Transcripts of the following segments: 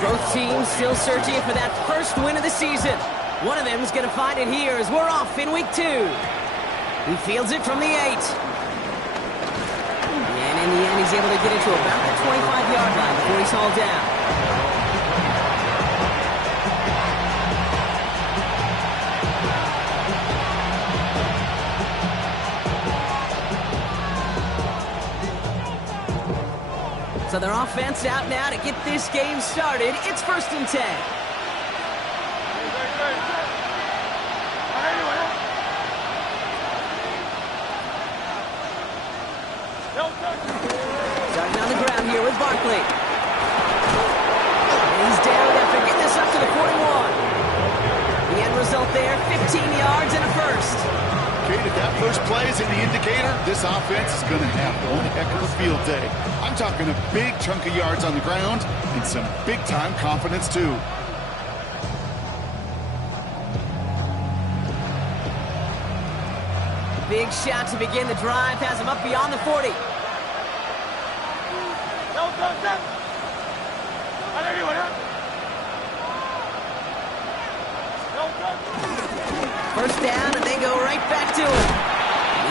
Both teams still searching for that first win of the season. One of them is going to find it here as we're off in week 2. He fields it from the 8. And in the end, he's able to get it to about the 25-yard line before he's hauled down. So their offense out now to get this game started. It's 1st and 10. Starting on the ground here with Barkley. And he's down after getting this up to the 41. The end result there, 15 yards and a first. Kate, if that first play is any indicator, this offense is going to have one heck of a field day. I'm talking a big chunk of yards on the ground and some big-time confidence, too. Big shot to begin the drive, has him up beyond the 40. First down, and they go right back to him.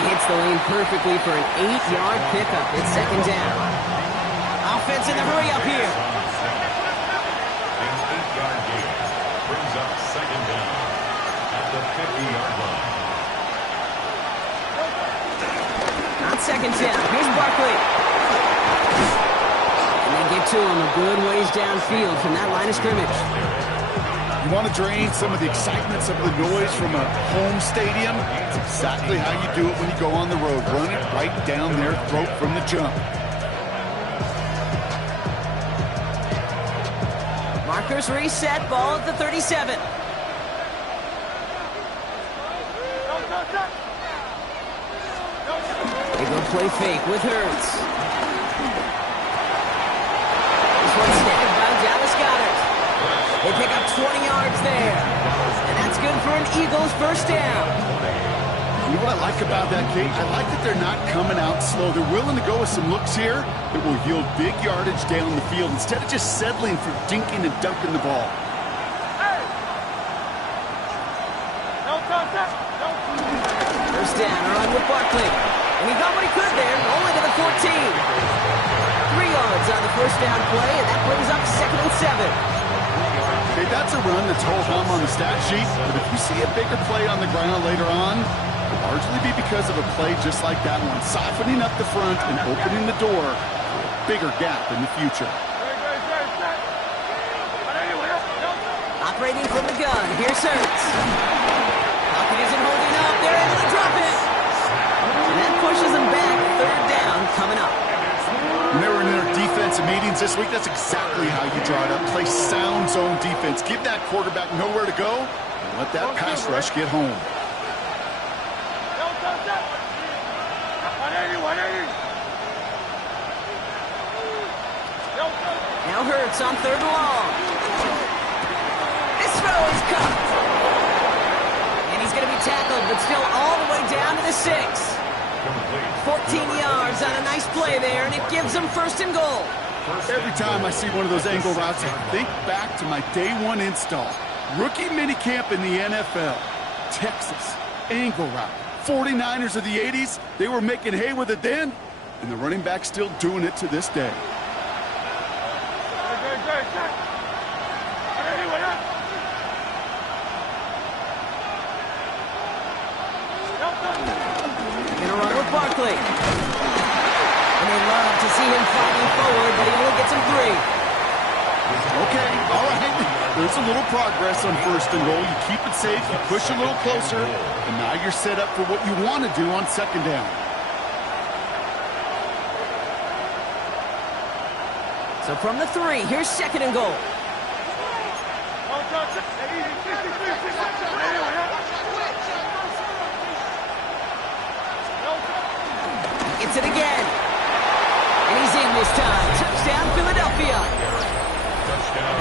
He hits the lane perfectly for an 8-yard pickup. It's 2nd down. Offense in the hurry up here. An 8-yard gain brings up 2nd down at the 50-yard line. On 2nd down, here's Barkley. And they get to him a good ways downfield from that line of scrimmage. You want to drain some of the excitement, some of the noise from a home stadium? It's exactly how you do it when you go on the road. Run it right down their throat from the jump. Markers reset, ball at the 37. They go play fake with Hurts. This one's snagged by Dallas Goedert. They pick up 20 yards there. And that's good for an Eagles first down. You know what I like about that, Kate? I like that they're not coming out slow. They're willing to go with some looks here that will yield big yardage down the field instead of just settling for dinking and dunking the ball. First down, around with Barkley. And he got what he could there, only to the 14. 3 yards on the first down play, and that brings up 2nd and 7. Okay, that's a run that's ho-hum on the stat sheet, but if you see a bigger play on the ground later on, it'll largely be because of a play just like that one, softening up the front and opening the door for a bigger gap in the future. Operating from the gun, here's Hurts. Falcon isn't holding up, they're able to drop it. And that pushes them back, 3rd down coming up. When they were in their defensive meetings this week, that's exactly how you draw it up. Play sound zone defense. Give that quarterback nowhere to go and let that pass rush get home. Now Hurts on 3rd and long. This throw is cut. And he's going to be tackled, but still all the way down to the 6. 14 yards on a nice play there, and it gives them 1st and goal. Every time I see one of those angle routes, I think back to my day 1 install. Rookie minicamp in the NFL. Texas, angle route. 49ers of the 80s, they were making hay with it then, and the running back's still doing it to this day. Barkley. And they love to see him fighting forward, but he only gets him 3. Okay, all right. There's a little progress on 1st and goal. You keep it safe, you push a little closer, and now you're set up for what you want to do on 2nd down. So from the 3, here's 2nd and goal. Gets it again. And he's in this time. Touchdown, Philadelphia.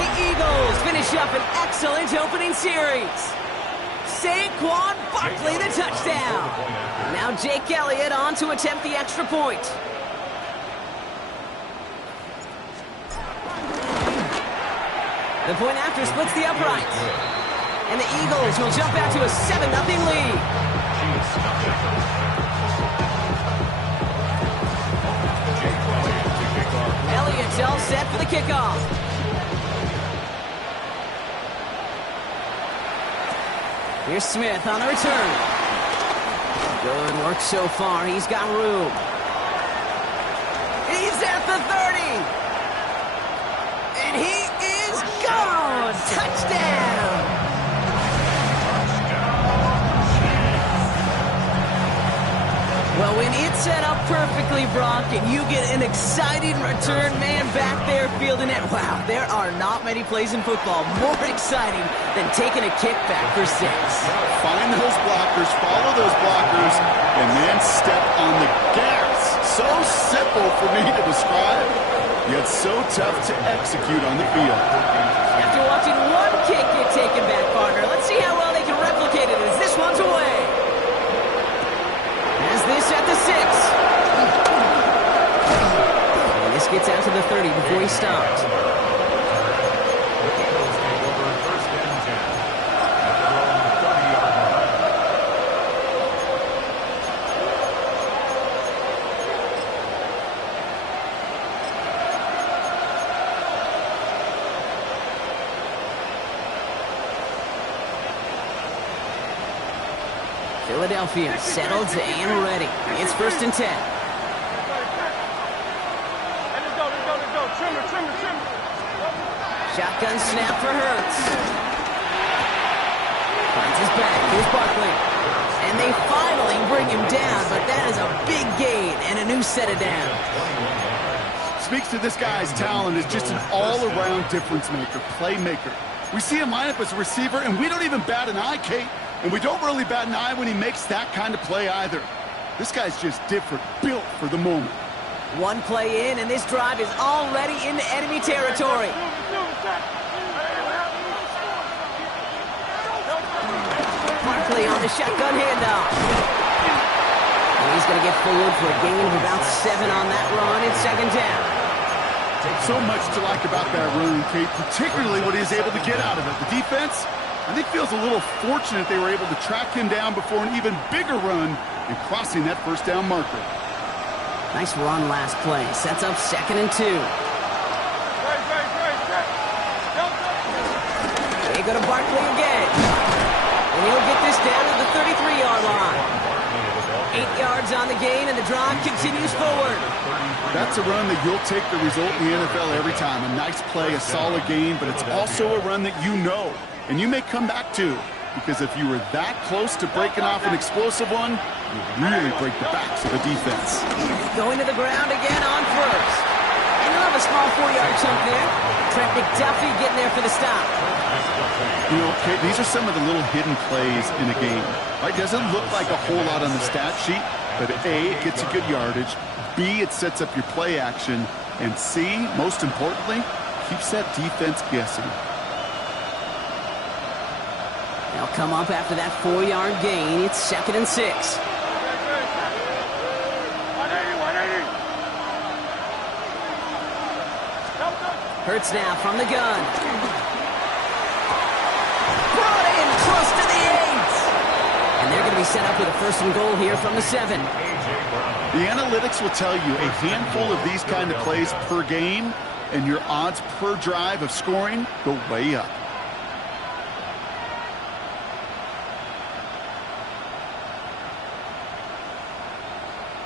The Eagles finish up an excellent opening series. Saquon Barkley, the touchdown. Now Jake Elliott on to attempt the extra point. The point after splits the uprights. And the Eagles will jump out to a 7-0 lead. Elliott's all set for the kickoff. Here's Smith on the return. Good work so far. He's got room. He's at the 30. And he is gone. Touchdown. Well, when it's set up perfectly, Brock, and you get an exciting return man back there fielding it, wow, there are not many plays in football more exciting than taking a kick back for 6. Find those blockers, follow those blockers, and then step on the gas. So simple for me to describe, yet so tough to execute on the field. After watching one kick get taken back, partner, let's see how well they can replicate it as this one's away. As this at the 6. And this gets out to the 30 before he stops. Philadelphia settled and ready. It's 1st and 10. Shotgun snap for Hurts. Finds his back. Here's Barkley. And they finally bring him down, but that is a big gain and a new set of downs. Speaks to this guy's talent as just an all-around difference maker, playmaker. We see him line up as a receiver, and we don't even bat an eye, Kate. And we don't really bat an eye when he makes that kind of play either. This guy's just different, built for the moment. One play in, and this drive is already into enemy territory. Barkley on the shotgun handoff. And he's going to get forward for a gain of about 7 on that run. It's 2nd down. So much to like about that run, Kate, particularly what he's able to get out of it. The defense, I think, feels a little fortunate they were able to track him down before an even bigger run and crossing that 1st down marker. Nice run last play. Sets up 2nd and 2. They go to Barkley again. And he'll get this down to the 33-yard line. 8 yards on the gain, and the drive continues forward. That's a run that you'll take the result in the NFL every time. A nice play, a solid gain, but it's also a run that you know and you may come back to, because if you were that close to breaking off an explosive one, you really break the backs of the defense. Going to the ground again on 1st. And you'll have a small 4-yard chunk there. Trent McDuffie getting there for the stop. You know, Kate, these are some of the little hidden plays in a game. Right? Doesn't look like a whole lot on the stat sheet, but A, it gets you good yardage. B, it sets up your play action. And C, most importantly, keeps that defense guessing. They'll come up after that 4-yard gain. It's 2nd and 6. Hurts now from the gun. Brought in close to the 8. And they're going to be set up with a 1st and goal here from the 7. The analytics will tell you a handful of these kind of plays per game, and your odds per drive of scoring go way up.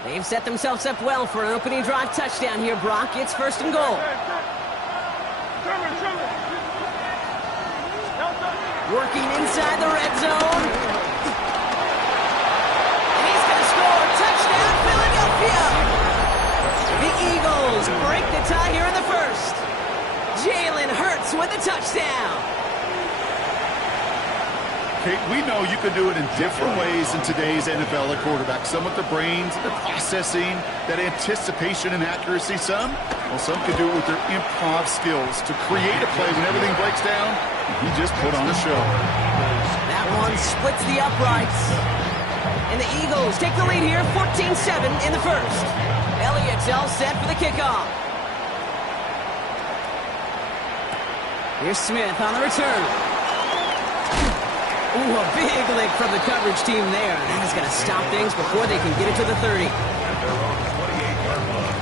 They've set themselves up well for an opening drive touchdown here, Brock. It's 1st and goal. Working inside the red zone. And he's going to score. Touchdown, Philadelphia! The Eagles break the tie here in the 1st. Jalen Hurts with a touchdown. Kate, we know you can do it in different ways in today's NFL at quarterback. Some with the brains, the processing, that anticipation and accuracy. Some can do it with their improv skills to create a play when everything breaks down. He just put on a show. That one splits the uprights. And the Eagles take the lead here, 14-7 in the 1st. Elliott's all set for the kickoff. Here's Smith on the return. Ooh, a big lick from the coverage team there. That is going to stop things before they can get it to the 30. At their own 28-yard line.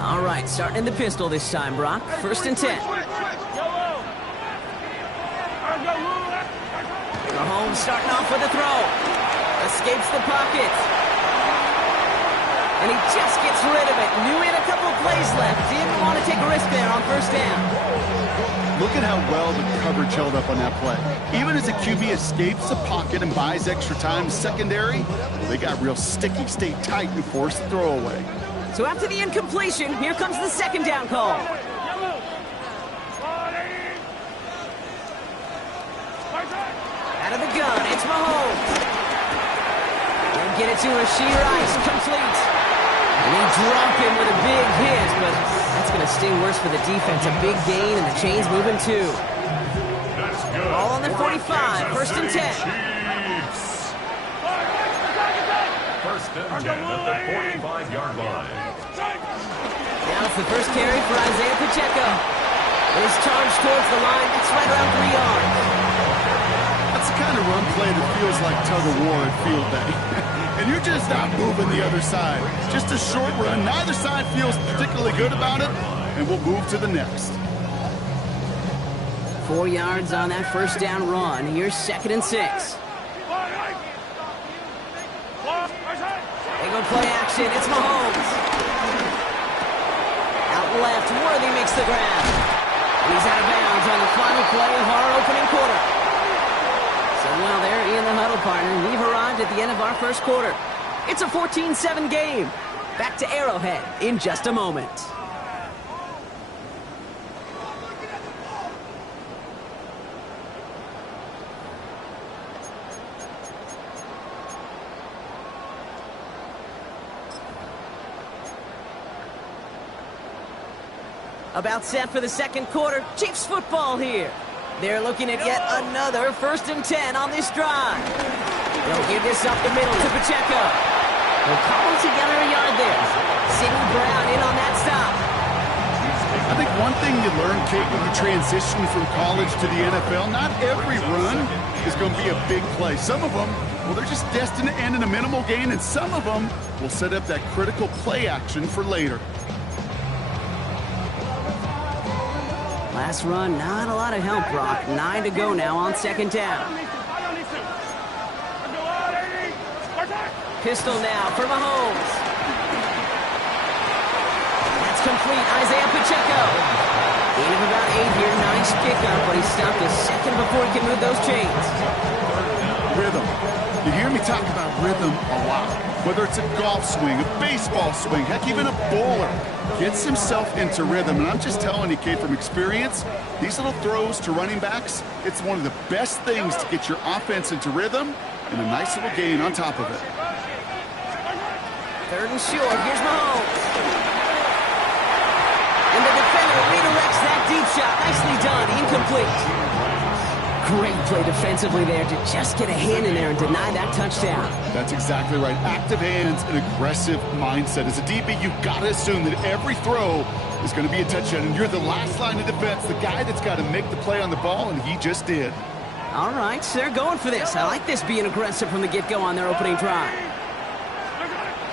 All right, starting in the pistol this time, Brock. 1st and 10. Mahomes starting off with a throw. Escapes the pocket. And he just gets rid of it. Knew he had a couple plays left. Didn't want to take a risk there on 1st down. Look at how well the coverage held up on that play. Even as a QB escapes the pocket and buys extra time secondary, they got real sticky, stayed tight, and forced the throw away. So after the incompletion, here comes the 2nd down call. Out of the gun, it's Mahomes. And get it to Str8, complete. And they drop him with a big hit, but that's going to sting worse for the defense. A big gain, and the chain's moving too. That's good. All on the 45, 1st and 10. First and 10 at the 45-yard line. Now it's the first carry for Isaiah Pacheco. His charge towards the line, it's right around 3 yards. That's the kind of run play that feels like tug-of-war at field day. And you're just not moving the other side. Just a short run. Neither side feels particularly good about it, and we'll move to the next. 4 yards on that 1st down run. Here's 2nd and 6. They go play action. It's Mahomes. Out left, Worthy makes the grab. He's out of bounds on the final play of our opening quarter. So while they're in the huddle, partner, we've arrived at the end of our 1st quarter. It's a 14-7 game. Back to Arrowhead in just a moment. About set for the 2nd quarter. Chiefs football here. They're looking at yet another 1st and 10 on this drive. They'll give this up the middle to Pacheco. They'll cobble together a yard there. Sidney Brown in on that stop. I think one thing you learn, Kate, when you transition from college to the NFL, not every run is going to be a big play. Some of them, well, they're just destined to end in a minimal gain, and some of them will set up that critical play action for later. Last run, not a lot of help, Brock. 9 to go now on 2nd down. Pistol now for Mahomes. That's complete. Isaiah Pacheco. Gain of about 8 here. Nice pickup, but he stopped a second before he can move those chains. Rhythm. You hear me talk about rhythm a lot. Whether it's a golf swing, a baseball swing, heck, even a bowler gets himself into rhythm. And I'm just telling you, kid, from experience, these little throws to running backs, it's one of the best things to get your offense into rhythm and a nice little gain on top of it. 3rd and short. Here's Mahomes. And the defender redirects that deep shot. Nicely done. Incomplete. Great play defensively there to just get a hand in there and deny that touchdown. That's exactly right. Active hands and aggressive mindset. As a DB, you've got to assume that every throw is going to be a touchdown. And you're the last line of defense, the guy that's got to make the play on the ball, and he just did. All right, so they're going for this. I like this being aggressive from the get-go on their opening drive.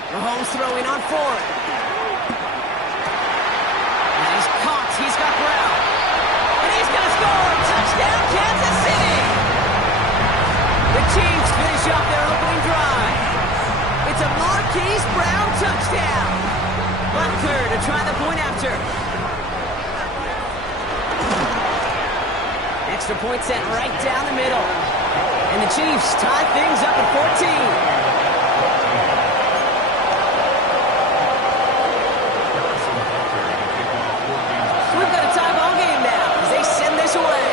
Mahomes throwing on 4th. And he's caught. He's got Brown. And he's going to score. Touchdown, Kansas City. The Chiefs finish off their opening drive. It's a Marquise Brown touchdown. Butker to try the point after. Extra point set right down the middle. And the Chiefs tie things up at 14. We've got a tie ball game now as they send this away.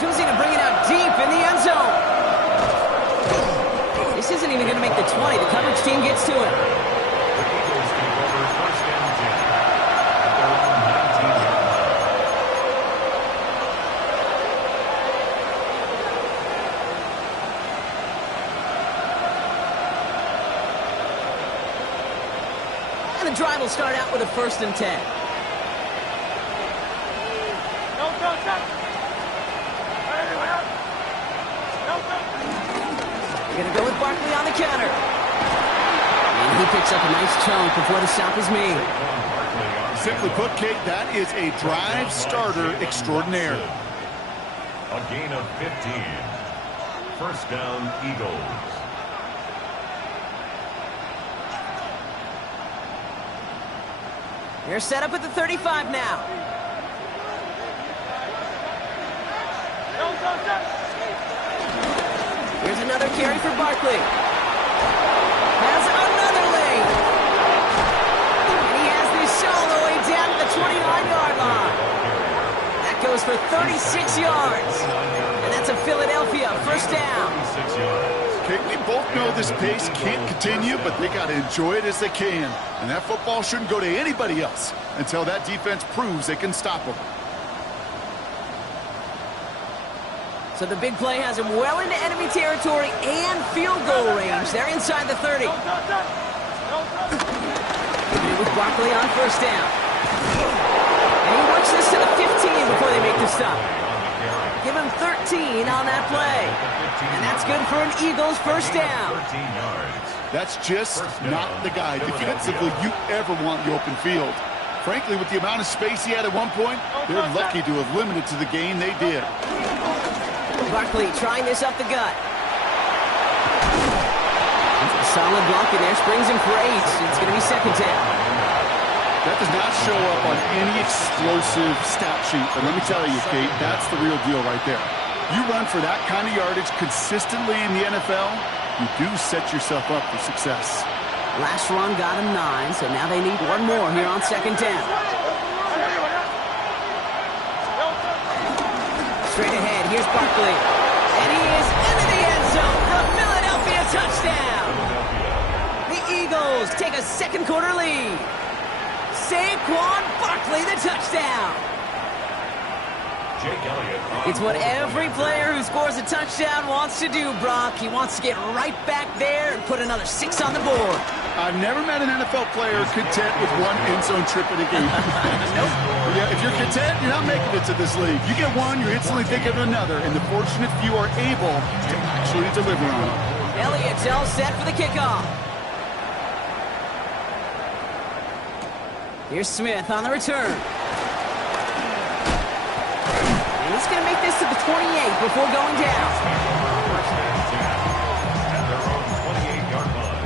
choosing to bring it out deep in the end zone. This isn't even going to make the 20. The coverage team gets to it. The Eagles take over first and 10 at their own 19-yard line. And the drive will start out with a first and 10. They're going to go with Barkley on the counter. And he picks up a nice chunk before the stop is made. Simply put, Kate, that is a drive starter extraordinaire. A gain of 15. First down, Eagles. They're set up at the 35 now. Here's another carry for Barkley. Has another lane. And he has this all the way down to the 29-yard line. That goes for 36 yards. And that's a Philadelphia first down. 36 yards. Okay, we both know this pace can't continue, but they got to enjoy it as they can. And that football shouldn't go to anybody else until that defense proves they can stop them. So the big play has him well into enemy territory and field goal range. They're inside the 30. With Barkley on first down. And he works this to the 15 before they make the stop. Give him 13 on that play. And that's good for an Eagles first down. 13 yards. That's just not the guy defensively you ever want in the open field. Frankly, with the amount of space he had at one point, they're lucky to have limited to the gain they did. Barkley trying this up the gut. A solid block in there, springs him for 8. It's going to be second down. That does not show up on any explosive stat sheet, but let me tell you, Kate, that's the real deal right there. You run for that kind of yardage consistently in the NFL, you do set yourself up for success. Last run got him 9, so now they need one more here on second down. Straight ahead, here's Barkley. And he is into the end zone for a Philadelphia touchdown. The Eagles take a second quarter lead. Saquon Barkley, the touchdown. Jake Elliott. It's what every player who scores a touchdown wants to do, Brock. He wants to get right back there and put another 6 on the board. I've never met an NFL player content with one end zone trip in a game. Nope. Yeah, if you're content, you're not making it to this league. You get one, you're instantly thinking of another, and the fortunate few are able to actually deliver on it. Elliott's all set for the kickoff. Here's Smith on the return. And he's going to make this to the 28 before going down. First and 10 at their own 28-yard line.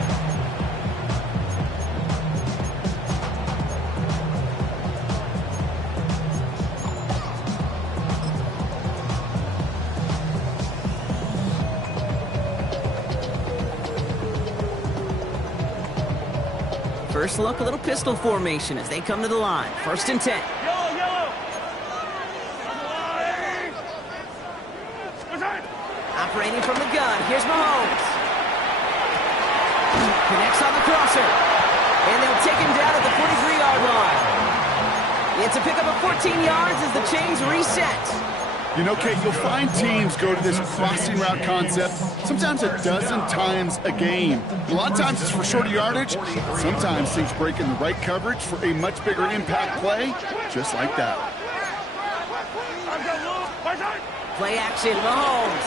First look, a little pistol formation as they come to the line. First and 10. Operating from the gun, here's Mahomes. Connects on the crosser. And they'll take him down at the 43-yard line. It's a pickup of 14 yards as the chains reset. You know, Kate, you'll find teams go to this crossing route concept sometimes a dozen times a game. A lot of times it's for shorter yardage. Sometimes things break in the right coverage for a much bigger impact play, just like that. Play action, Mahomes.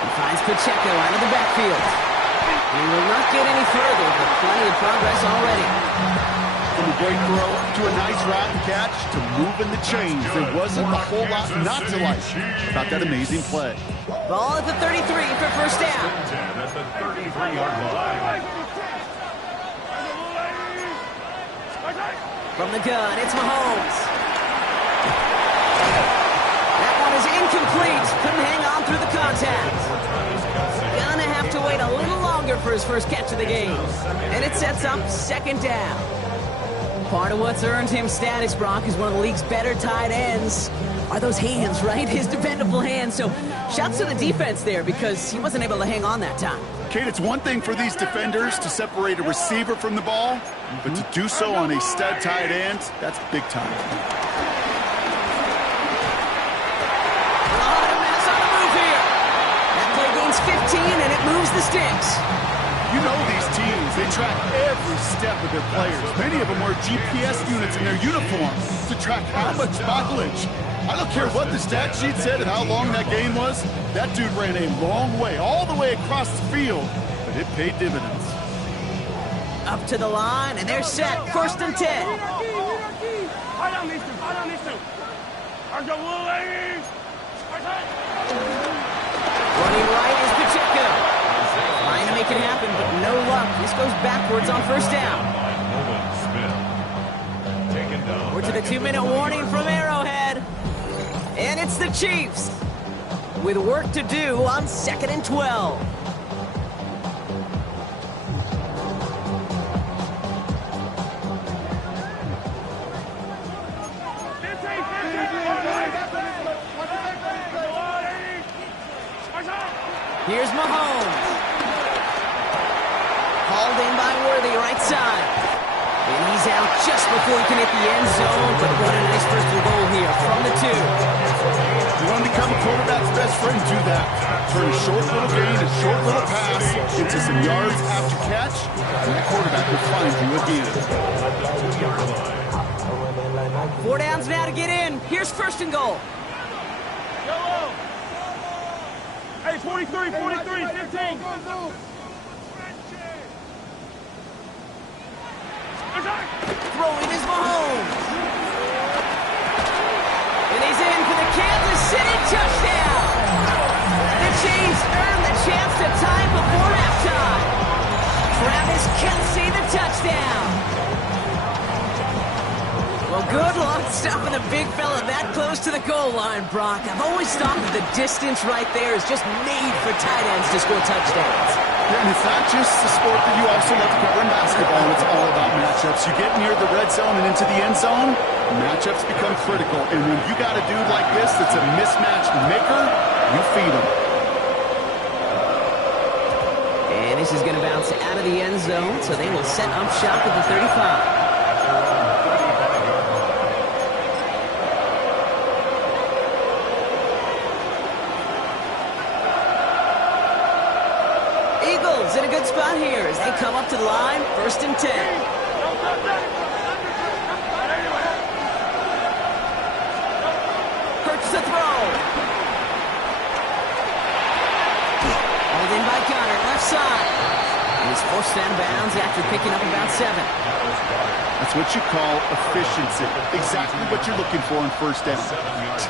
He finds Pacheco out of the backfield. He will not get any further, but plenty of progress already. From a great throw to a nice route and catch to moving the chains, there wasn't a whole lot not to like about that amazing play. Ball at the 33 for first down. 10 at the 33-yard line. From the gun, it's Mahomes. That one is incomplete. Couldn't hang on through the contact. Gonna have to wait a little longer for his first catch of the game. And it sets up second down. Part of what's earned him status, Brock, is one of the league's better tight ends. Are those hands, right? His dependable hands. So shouts to the defense there because he wasn't able to hang on that time. Kate, it's one thing for these defenders to separate a receiver from the ball, but to do so on a stud tight end, that's big time. On the move here. That play gains 15, and it moves the sticks. You know these teams, they track every step of their players. Many of them wear GPS units in their uniforms to track how much mileage. I don't care what the stat sheet said and how long that game was. That dude ran a long way, all the way across the field, but it paid dividends. Up to the line, and they're set. 1st and 10. Running right is Pacheco. Trying to make it happen, but no luck. This goes backwards on 1st down. We're to the 2-minute warning from Arrowhead. And it's the Chiefs with work to do on 2nd and 12. Here's Mahomes. Called in by Worthy, right side. And he's out just before he can hit the end zone, but what a nice first and goal here from the 2. You want to become a quarterback's best friend, do that. Turn a short little gain, a short little pass into some yards after catch, and that quarterback will find you again. 4 downs now to get in. Here's 1st and goal. Hey, 43, 15. Throwing is Mahomes. And he's in for the Kansas City touchdown. The Chiefs earned the chance to tie before halftime. Travis Kelce, the touchdown. Well, good luck stopping the big fella that close to the goal line, Brock. I've always thought that the distance right there is just made for tight ends to score touchdowns. Yeah, and it's not just the sport that you also love to cover in basketball. It's all about matchups. You get near the red zone and into the end zone, matchups become critical. And when you got a dude like this that's a mismatch maker, you feed him. And this is going to bounce out of the end zone, so they will set up shop at the 35. Eagles in a good spot here as they come up to the line. 1st and 10. Hurts the throw. Hauled in by Connor, left side. And he's forced out of bounds after picking up about 7. That's what you call efficiency. Exactly what you're looking for on 1st down.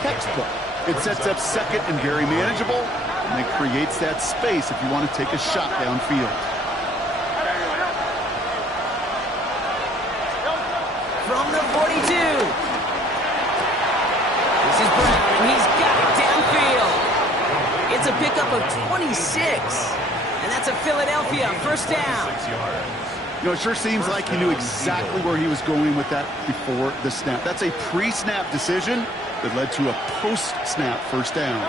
Textbook. It sets up 2nd and very manageable. And it creates that space if you want to take a shot downfield. From the 42. This is Brown, and he's got it downfield. It's a pickup of 26. And that's a Philadelphia 1st down. You know, it sure seems like he knew exactly where he was going with that before the snap. That's a pre-snap decision that led to a post-snap 1st down.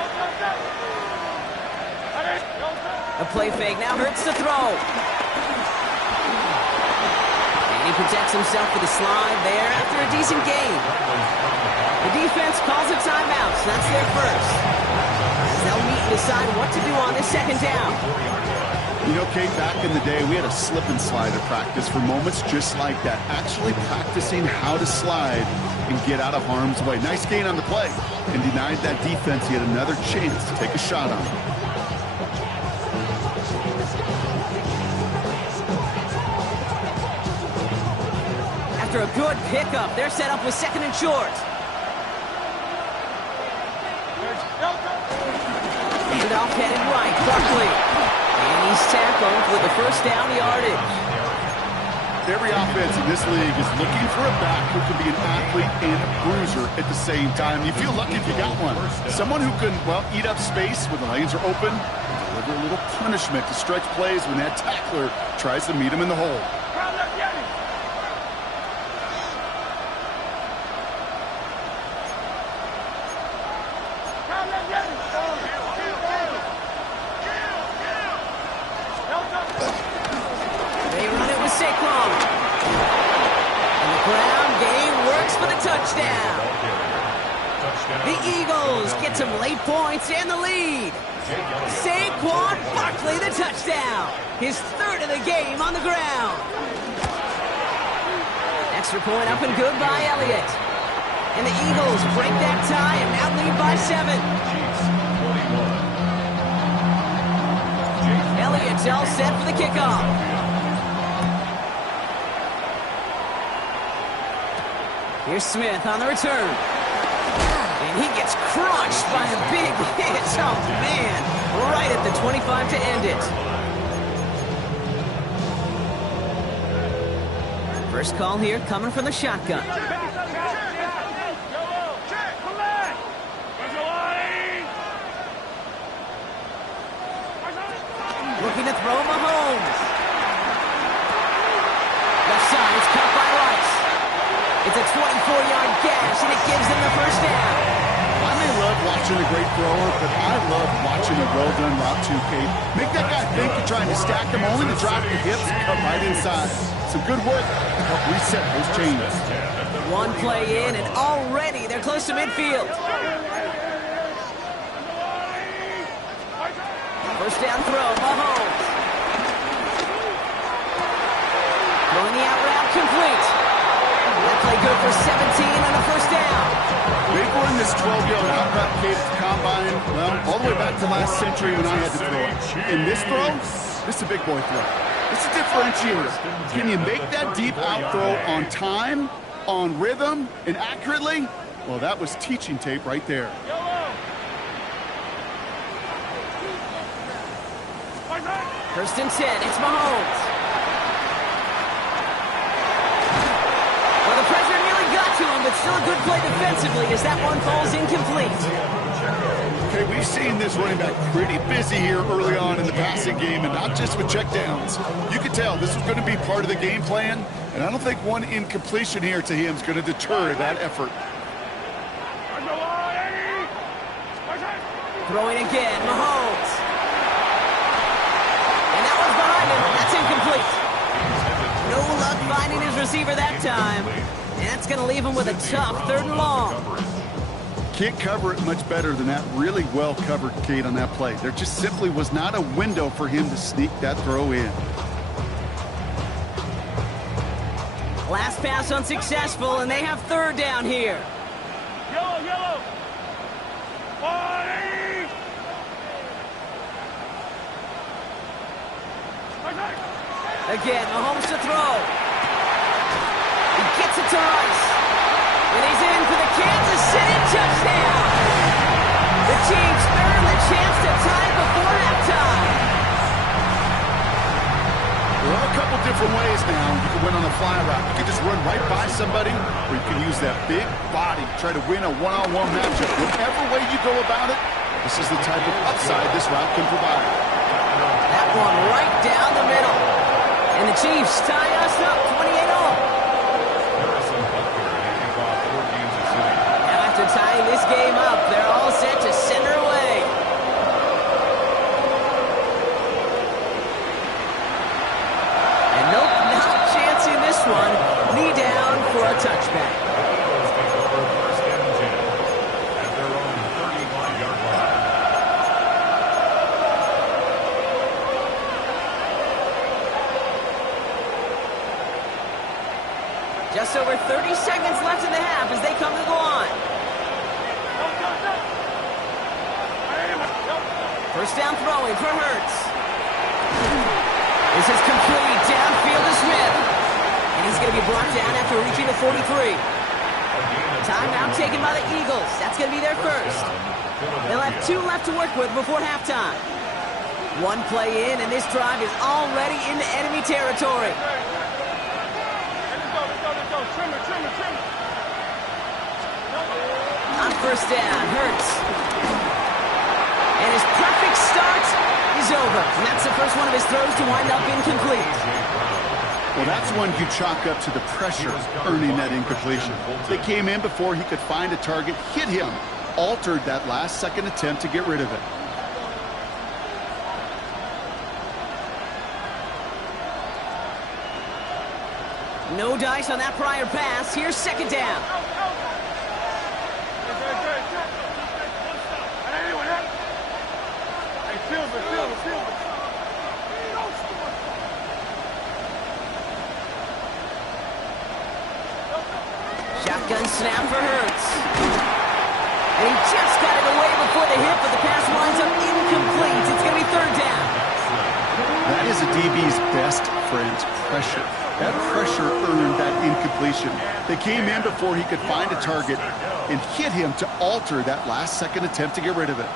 A play fake now hurts the throw. And he protects himself with a slide there after a decent gain. The defense calls a timeout, so that's their first. As they'll meet and decide what to do on this 2nd down. You know, Kate, back in the day, we had a slip and slide at practice for moments just like that. Actually practicing how to slide and get out of harm's way. Nice gain on the play. And denied that defense yet another chance to take a shot on him. After a good pickup, they're set up with 2nd and short. And off headed right, Buckley. And he's tackled with the 1st down yardage. Every offense in this league is looking for a back who can be an athlete and a bruiser at the same time. You feel lucky if you got one. Someone who can, well, eat up space when the lanes are open and deliver a little punishment to stretch plays when that tackler tries to meet him in the hole. touchdown. The Eagles get some late points and the lead. Saquon Barkley, the touchdown. His third of the game on the ground. Extra point up and good by Elliott. And the Eagles break that tie and now lead by 7. Elliott's all set for the kickoff. Here's Smith on the return. And he gets crushed by a big hit. Oh, man. Right at the 25 to end it. First call here coming from the shotgun. Looking to throw Mahomes. Left side, it's caught by Rice. It's a 24-yard gash, and it gives them the first down. I may love watching a great thrower, but I love watching a well-done route too, Kate. Make that guy think you're trying to stack him, only to drop the hips and come right inside. Some good work to help reset those chains. One play in, and already they're close to midfield. First down throw, Mahomes. Throwing the out route complete. That play good for 17 on the first down. They've run this 12-yard out route, Kate, at the combine, well, all the way back to last century when I had to throw it. In this throw, this is a big boy throw. This is a differentiator. Can you make that deep out throw on time, on rhythm, and accurately? Well, that was teaching tape right there. First and 10, it's Mahomes. Well, the pressure nearly got to him, but still a good play defensively as that one falls incomplete. Okay, we've seen this running back pretty busy here early on in the passing game, and not just with checkdowns. You could tell this was going to be part of the game plan, and I don't think one incompletion here to him is going to deter that effort. Throwing again, Mahomes. And that one's behind him. That's incomplete. No luck finding his receiver that time. And that's going to leave him with a tough 3rd and long. Can't cover it much better than that. Really well covered, Kate, on that play. There just simply was not a window for him to sneak that throw in. Last pass unsuccessful, and they have 3rd down here. Yellow. Again, Mahomes to throw. He gets it to Rice. And he's in for the Kansas City touchdown. The Chiefs earn the chance to tie it before halftime. There are a couple different ways now. You can win on a fly route. You can just run right by somebody, or you can use that big body, try to win a one-on-one matchup. Whichever way you go about it, this is the type of upside this route can provide. That one right down the middle. And the Chiefs tie us up 28 all. Now after tying this game up, they're all set to send her away. And nope, not chancing this one. Knee down for a touchback. Just over 30 seconds left in the half as they come to the line. First down throwing for Hurts. This is complete downfield to Smith. And he's going to be brought down after reaching the 43. Timeout taken by the Eagles. That's going to be their first. They'll have 2 left to work with before halftime. One play in, and this drive is already into enemy territory. On first down, Hurts. And his perfect start is over. And that's the first one of his throws to wind up incomplete. Well, that's one you chalk up to the pressure earning that incompletion. They came in before he could find a target, hit him, altered that last-second attempt to get rid of it. No dice on that prior pass. Here's second down. Shotgun snap for Hurts. And he just got it away before the hit, but the pass winds up incomplete. It's going to be third down. That is a DB's best friend, pressure. That pressure earned that incompletion. They came in before he could find a target and hit him to alter that last-second attempt to get rid of it.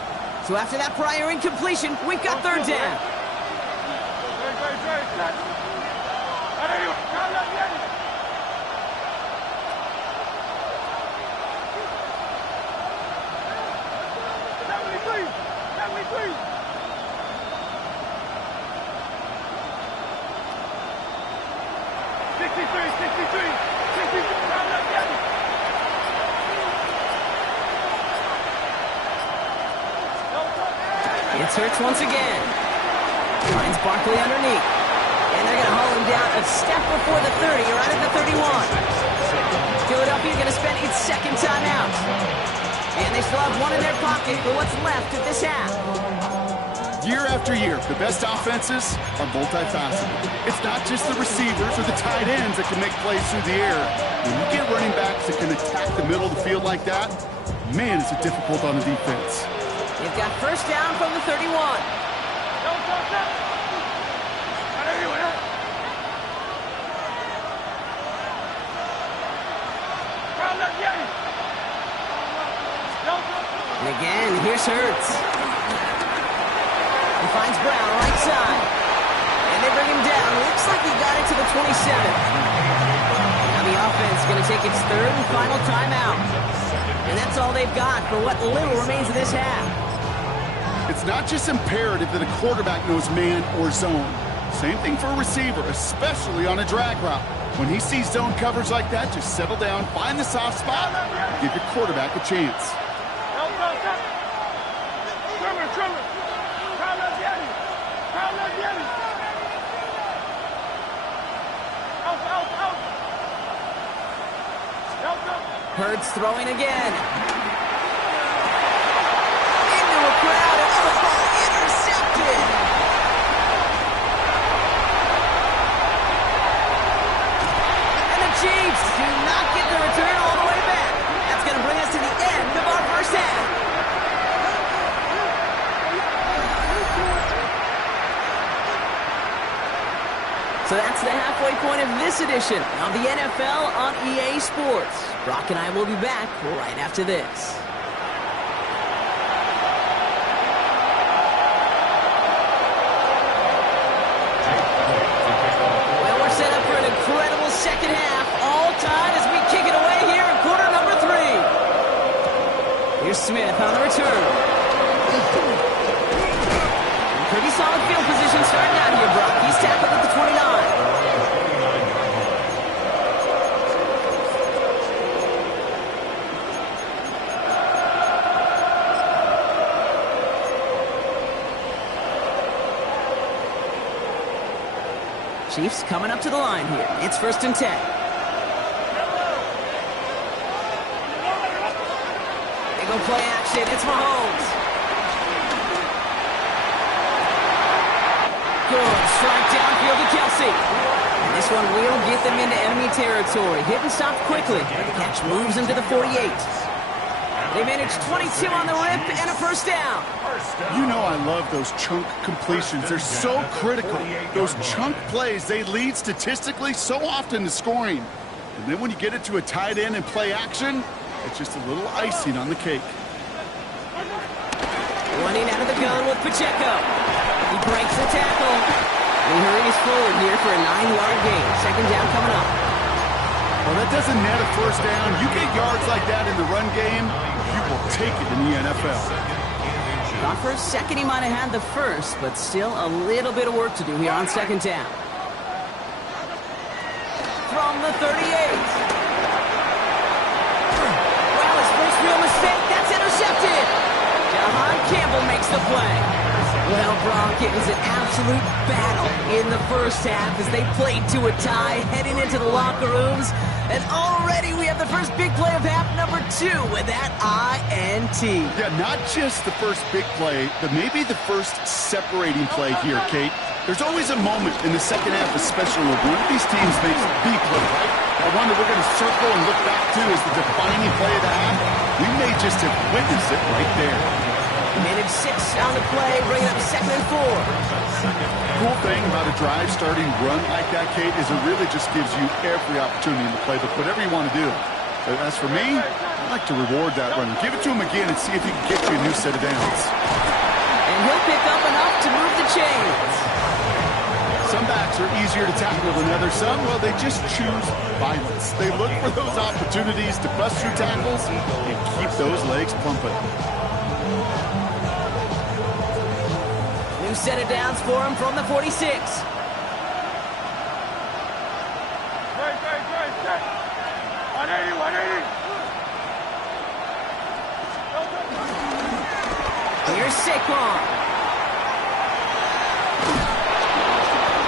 So after that prior incompletion, we've got third down. It's Hurts once again. Finds Barkley underneath. And they're going to haul him down a step before the 30, right at the 31. Philadelphia going to spend its second timeout. And they still have one in their pocket for what's left of this half. Year after year, the best offenses are multifaceted. It's not just the receivers or the tight ends that can make plays through the air. When you get running backs that can attack the middle of the field like that, man, is it difficult on the defense. They've got first down from the 31. And again, here's Hurts. He finds Brown right side. And they bring him down. Looks like he got it to the 27. Now the offense is going to take its third and final timeout. And that's all they've got for what little remains of this half. It's not just imperative that a quarterback knows man or zone. Same thing for a receiver, especially on a drag route. When he sees zone coverage like that, just settle down, find the soft spot, give your quarterback a chance. Hurts throwing again. Into a crowd, and the ball intercepted. And the Chiefs do not get the return all the way back. That's going to bring us to the end of our first half. So that's the halfway point of this edition of the NFL on EA Sports. Brock and I will be back right after this. Well, we're set up for an incredible second half. All tied as we kick it away here in quarter number 3. Here's Smith on the return. Pretty solid field position starting out here, Brock. He's tackled at the 29. Chiefs coming up to the line here. It's 1st and 10. They go play action. It's Mahomes. Good strike downfield to Kelsey. And this one will get them into enemy territory. Hit and stop quickly. The catch moves them to the 48. They managed 22 on the rip and a first down. You know I love those chunk completions. They're so critical. Those chunk plays, they lead statistically so often to scoring. And then when you get it to a tight end and play action, it's just a little icing on the cake. Running out of the gun with Pacheco. He breaks the tackle. He hurries forward here for a 9-yard gain. Second down coming up. Well, that doesn't net a first down. You get yards like that in the run game, you will take it in the NFL. Thought for a second he might have had the first, but still a little bit of work to do here on second down. From the 38. Well, his first real mistake, that's intercepted. Jahan Campbell makes the play. Well, Brock, it was an absolute battle in the first half as they played to a tie, heading into the locker rooms. And already we have the first big play of half number 2 with that INT. Yeah, not just the first big play, but maybe the first separating play here, Kate. There's always a moment in the second half, especially when one of these teams makes a big play, right? That one that we're going to circle and look back to as the defining play of the half. We may just have witnessed it right there. Minute 6 on the play, bringing up 2nd and 4. Cool thing about a drive starting run like that, Kate, is it really just gives you every opportunity in the playbook, whatever you want to do. But as for me, I like to reward that runner. Give it to him again and see if he can get you a new set of downs. And he'll pick up enough to move the chains. Some backs are easier to tackle than others. Some, well, they just choose violence. They look for those opportunities to bust through tackles and keep those legs pumping. New set of downs for him from the 46. Great. Set. 180. Here's Saquon.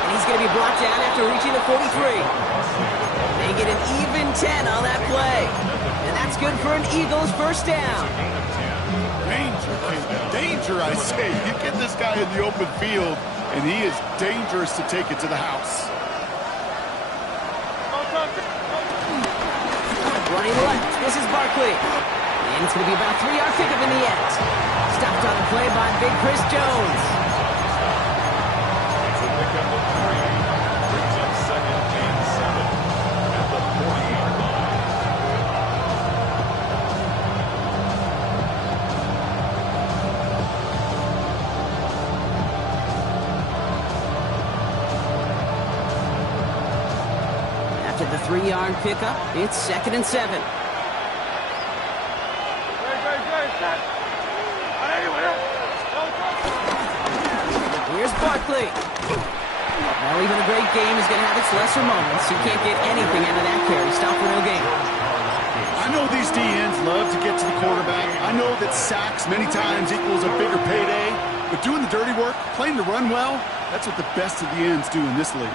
And he's going to be brought down after reaching the 43. They get an even 10 on that play. And that's good for an Eagles first down. Danger, I say. You get this guy in the open field, and he is dangerous to take it to the house. Running left, this is Barkley. And it's going to be about a 3-yard pickup in the end. Stopped on the play by Big Chris Jones. It's a pickup of 3. Brings up 2nd and 7 at the 40-yard line. After the 3-yard pickup, it's 2nd and 7. Set. 180. Here's Barkley. Well, even a great game is going to have its lesser moments. You can't get anything out of that carry. Stop for no gain. I know these DNs love to get to the quarterback. I know that sacks many times equals a bigger payday. But doing the dirty work, playing to run well, that's what the best of the ends do in this league.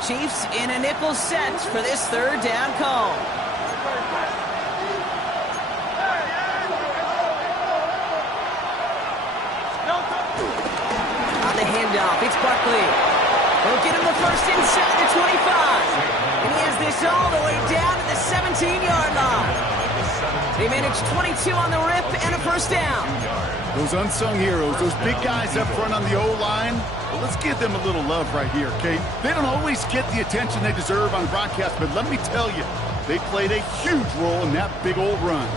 Chiefs in a nickel set for this 3rd down call. On the handoff, it's Barkley. They'll get him the first inside the 25. And he has this all the way down to the 17-yard line. They managed 22 on the rip and a first down. Those unsung heroes, those big guys up front on the O-line, well, let's give them a little love right here, Kate. They don't always get the attention they deserve on broadcast, but let me tell you, they played a huge role in that big old run.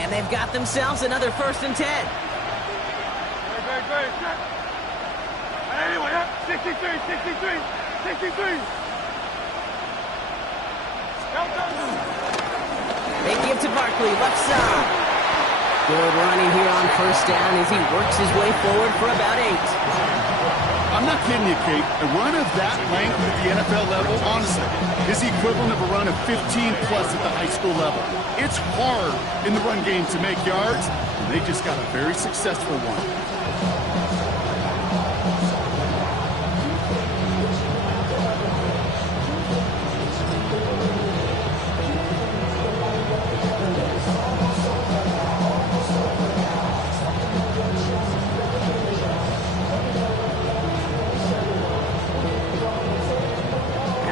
And they've got themselves another 1st and 10. Great. Set. 63. They give to Barkley, left side. Good running here on first down as he works his way forward for about 8. I'm not kidding you, Kate. A run of that length at the NFL level, honestly, is the equivalent of a run of 15-plus at the high school level. It's hard in the run game to make yards, and they just got a very successful one.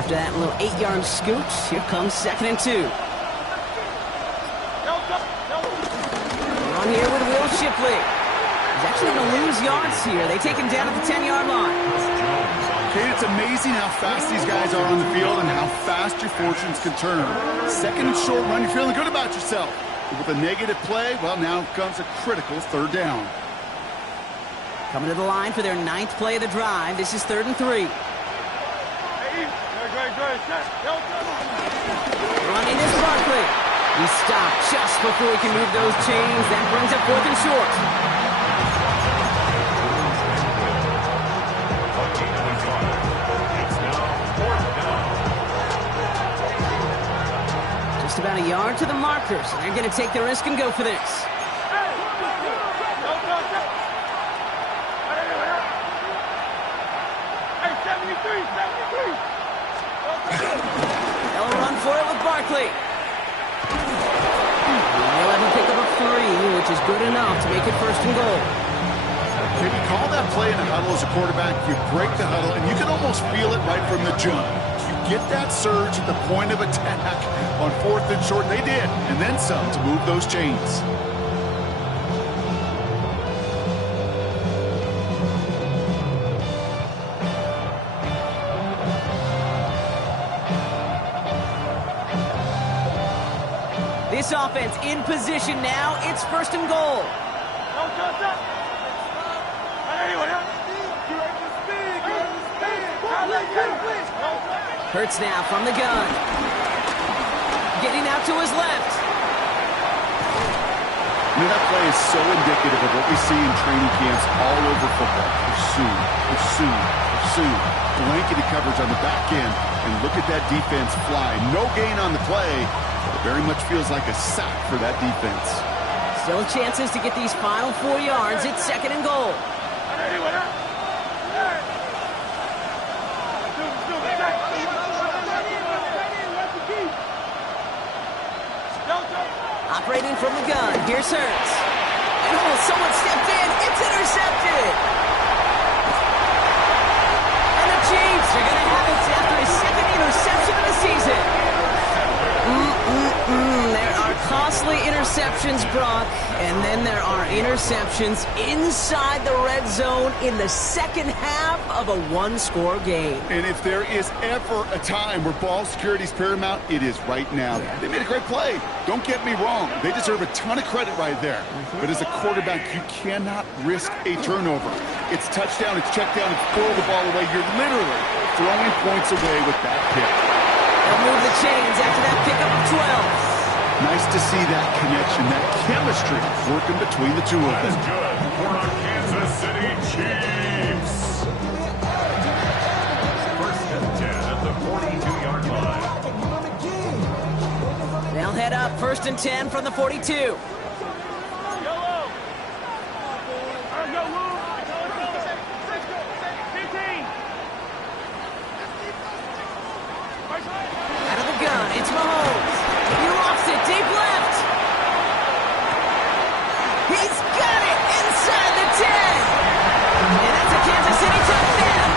After that little 8-yard scoot, here comes 2nd and 2. On here with Will Shipley. He's actually going to lose yards here. They take him down at the 10-yard line. Kate, it's amazing how fast these guys are on the field and how fast your fortunes can turn. 2nd and short run, you're feeling good about yourself. But with a negative play, well, now comes a critical 3rd down. Coming to the line for their 9th play of the drive. This is 3rd and 3. Running is Barkley. He stopped just before he can move those chains. That brings up 4th and short. about a yard to the markers, and they're going to take the risk and go for this. They'll run for it with Barkley. They'll have him pick up a 3, which is good enough to make it 1st and goal. Can you call that play in a huddle as a quarterback? You break the huddle, and you can almost feel it right from the jump. You get that surge at the point of attack on 4th and short. They did, and then some to move those chains. This offense in position now. It's 1st and goal. Hurts now from the gun. Getting out to his left. I mean, that play is so indicative of what we see in training camps all over football. Pursue, pursue, pursue. Blanketed coverage on the back end. And look at that defense fly. No gain on the play. But it very much feels like a sack for that defense. Still chances to get these final 4 yards. It's 2nd and goal. Operating from the gun. Here's Hurts. And someone stepped in. It's intercepted. And the Chiefs are going to have it after his 2nd interception of the season. There are costly interceptions, Brock, and then there are interceptions inside the red zone in the 2nd half of a 1-score game. And if there is ever a time where ball security is paramount, it is right now. They made a great play. Don't get me wrong. They deserve a ton of credit right there. But as a quarterback, you cannot risk a turnover. It's touchdown, it's check down, it's throw the ball away. You're literally throwing points away with that pick. They'll move the chains after that pickup of 12. Nice to see that connection, that chemistry working between the two of them. That's good for our Kansas City Chiefs. 1st and 10 at the 42-yard line. They'll head up 1st and 10 from the 42. Out of the gun, it's Mahomes. He lofts it deep left. He's got it inside the 10. And that's a Kansas City touchdown.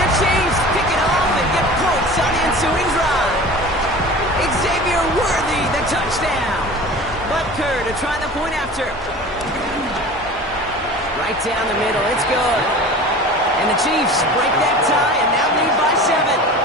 The Chiefs pick it off and get points on the ensuing drive. Xavier Worthy, the touchdown. Butker to try the point after. Right down the middle, it's good. And the Chiefs break that tie and now lead by 7.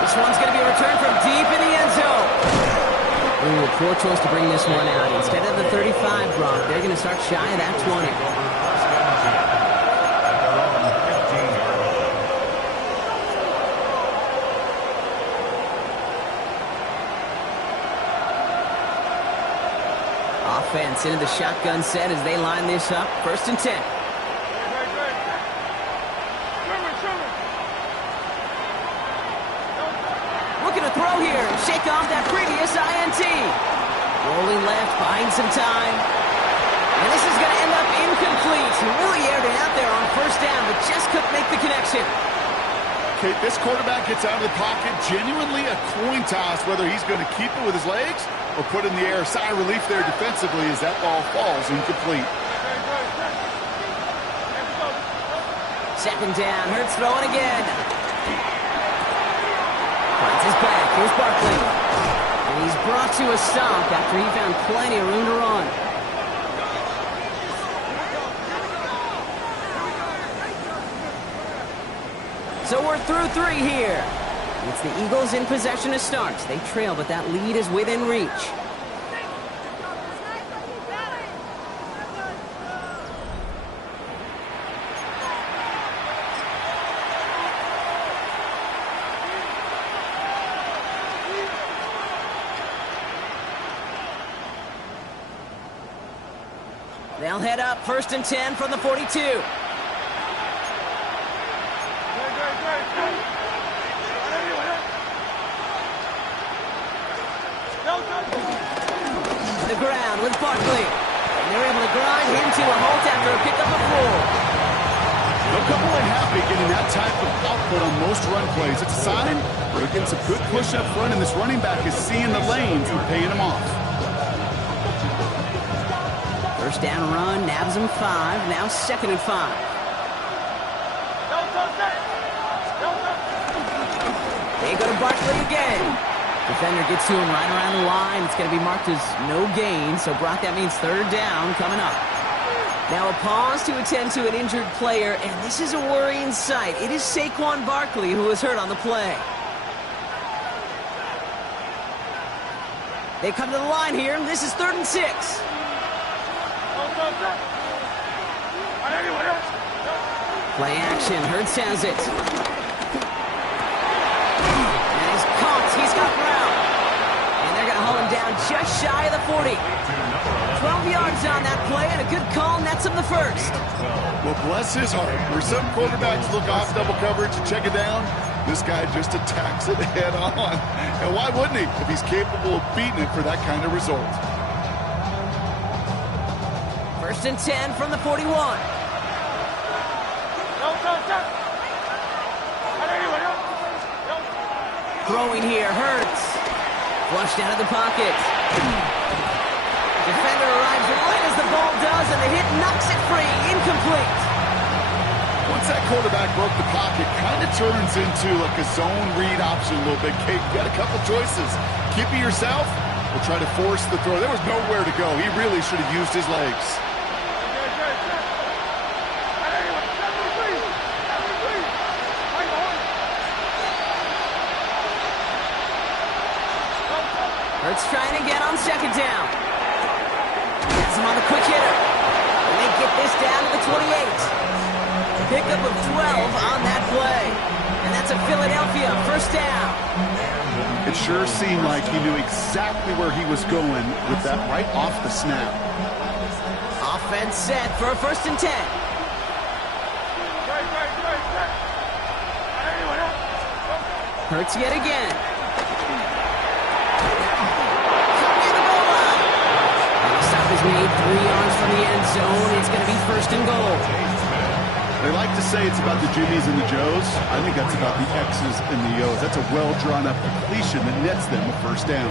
This one's going to be returned from deep in the end zone. Ooh, poor choice to bring this one out. Instead of the 35, Brock, they're going to start shy of that 20. Offense into the shotgun set as they line this up. 1st and 10. Looking to throw here and shake off that previous INT. Rolling left, buying some time. And this is going to end up incomplete. He really aired it out there on 1st down, but just couldn't make the connection. Okay, this quarterback gets out of the pocket, genuinely a coin toss, whether he's going to keep it with his legs or put in the air. Sigh of relief there defensively as that ball falls incomplete. 2nd down, Hurts throwing again. Finds his back, here's Barkley. And he's brought to a stop after he found plenty of room to run. So we're through 3 here. It's the Eagles in possession to start. They trail, but that lead is within reach. They'll head up 1st and 10 from the 42. The ground with Barkley. And they're able to grind him to a halt after a pickup of 4. They'll come away happy getting that type of output on most run plays. It's a sign they're getting some good push up front, and this running back is seeing the lanes and paying them off. First down run, nabs him 5. Now 2nd and 5. They go to Barkley again. Defender gets to him right around the line. It's going to be marked as no gain. So, Brock, that means 3rd down coming up. Now a pause to attend to an injured player, and this is a worrying sight. It is Saquon Barkley who was hurt on the play. They come to the line here. This is 3rd and 6. Play action. Hurts has it. And he's caught. He's got Brown. And they're going to haul him down just shy of the 40. 12 yards on that play, and a good call nets him the 1st. Well, bless his heart. Where some quarterbacks look off double coverage and check it down, this guy just attacks it head on. And why wouldn't he if he's capable of beating it for that kind of result? 1st and 10 from the 41. Throwing here, Hurts. Flushed out of the pocket. Defender arrives right as the ball does, and the hit knocks it free. Incomplete. Once that quarterback broke the pocket, kind of turns into like a zone read option a little bit. Kate, you got a couple choices. Keep it yourself or try to force the throw. There was nowhere to go. He really should have used his legs. Hurts trying again on 2nd down. Has him on the quick hitter. And they get this down to the 28. Pickup of 12 on that play. And that's a Philadelphia 1st down. It sure seemed like he knew exactly where he was going with that right off the snap. Offense set for a 1st and 10. Hurts yet again. Is made 3 yards from the end zone. It's going to be 1st and goal. They like to say it's about the Jimmies and the Joes. I think that's about the X's and the O's. That's a well-drawn-up completion that nets them a 1st down.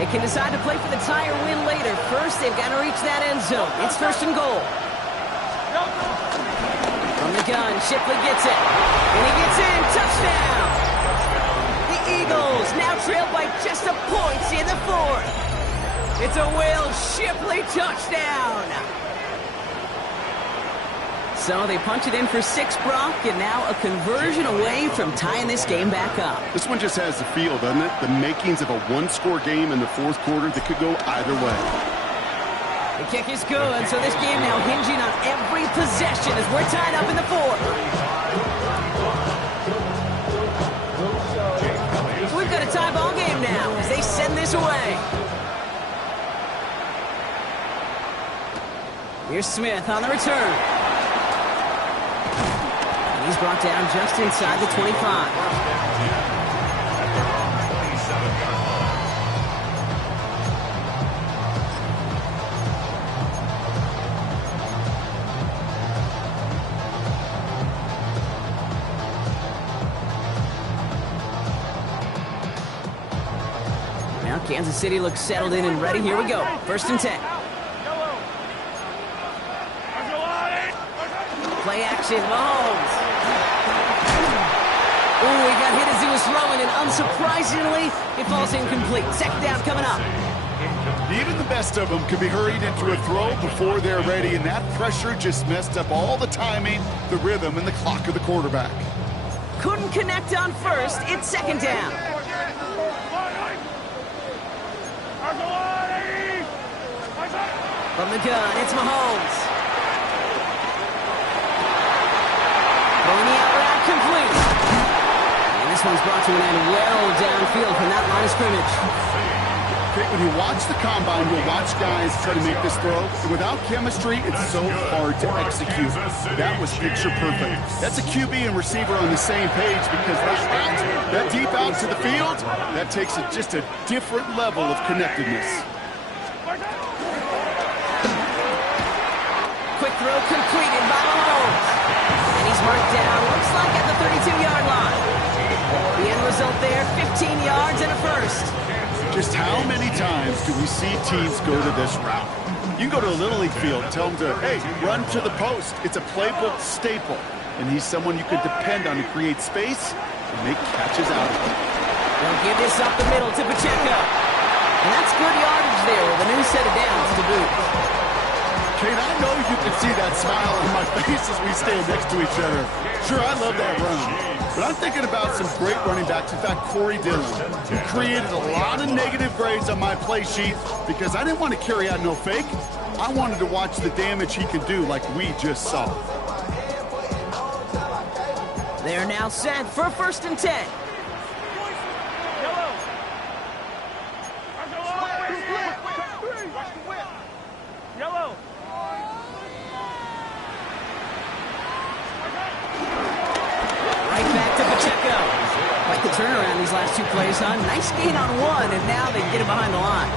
They can decide to play for the tie or win later. First, they've got to reach that end zone. It's 1st and goal. From the gun, Shipley gets it. And he gets in. Touchdown! Eagles now trail by just a point in the 4th. It's a Will Shipley touchdown. So they punch it in for 6, Brock, and now a conversion away from tying this game back up. This one just has the feel, doesn't it? The makings of a one-score game in the 4th quarter that could go either way. The kick is good, so this game now hinging on every possession as we're tied up in the 4th. We've got a tie ball game now as they send this away. Here's Smith on the return. And he's brought down just inside the 25. Kansas City looks settled in and ready. Here we go. 1st and 10. Play action. Mahomes. Ooh, he got hit as he was throwing, and unsurprisingly, it falls incomplete. 2nd down coming up. Even the best of them can be hurried into a throw before they're ready, and that pressure just messed up all the timing, the rhythm, and the clock of the quarterback. Couldn't connect on 1st. It's 2nd down. From the gun, it's Mahomes. Throwing the out route complete. And this one's brought to an end well downfield from that line of scrimmage. Okay, when you watch the combine, you'll watch guys try to make this throw. Without chemistry, it's so hard to execute. That was picture perfect. That's a QB and receiver on the same page because that deep out to the field, that takes just a different level of connectedness. Quick throw completed by Mahomes. And he's marked down, looks like at the 32-yard line. The end result there, 15 yards and a first. Just how many times do we see teams go to this route? You can go to a Little League field and tell them to, hey, run to the post. It's a playbook staple. And he's someone you could depend on to create space and make catches out of it. They'll give this up the middle to Pacheco. And that's good yardage there with a new set of downs to boot. Kate, I know you can see that smile on my face as we stand next to each other. Sure, I love that run. But I'm thinking about some great running backs. In fact, Corey Dillon, who created a lot of negative grades on my play sheet because I didn't want to carry out no fake. I wanted to watch the damage he could do like we just saw. They're now set for 1st and 10. Yellow. Right back to Pacheco. Quite the turnaround these last 2 plays, huh? Nice gain on 1, and now they get him behind the line.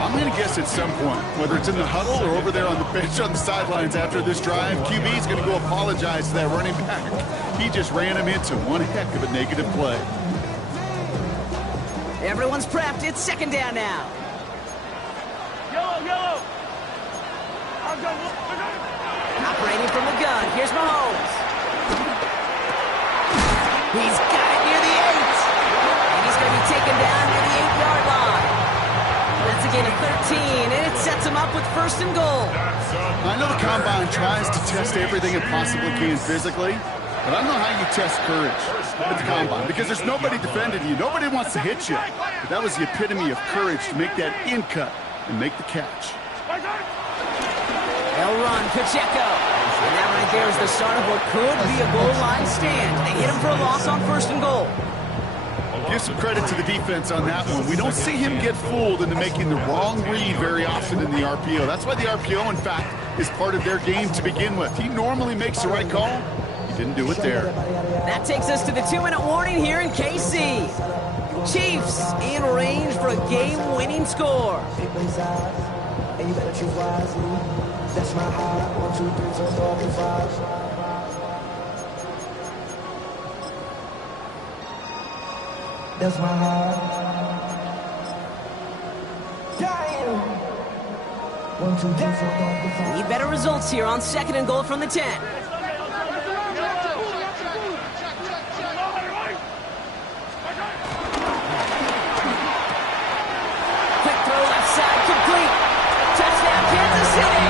I'm going to guess at some point, whether it's in the huddle or over there on the bench on the sidelines after this drive, QB's going to go apologize to that running back. He just ran him into one heck of a negative play. Everyone's prepped. It's 2nd down now. Yellow. Operating from the gun. Here's Mahomes. He's got it near the 8. And he's going to be taken down near the 8-yard line. That's a gain of 13, and it sets him up with 1st and goal. I know the combine tries to test everything it possibly can physically, but I don't know how you test courage at the combine because there's nobody defending you. Nobody wants to hit you. But that was the epitome of courage to make that in cut and make the catch. They'll run Pacheco. And that right there is the start of what could be a goal line stand. They hit him for a loss on 1st and goal. Give some credit to the defense on that one. We don't see him get fooled into making the wrong read very often in the RPO. That's why the RPO, in fact, is part of their game to begin with. He normally makes the right call. He didn't do it there. That takes us to the 2-minute warning here in KC. Chiefs in range for a game-winning score. That's my heart. 1, 2, 3, 4, 5. That's my heart. Damn. 1, 2, 3, 4, 5. Need better results here on 2nd and goal from the 10. Quick throw left side, complete. Touchdown, Kansas City.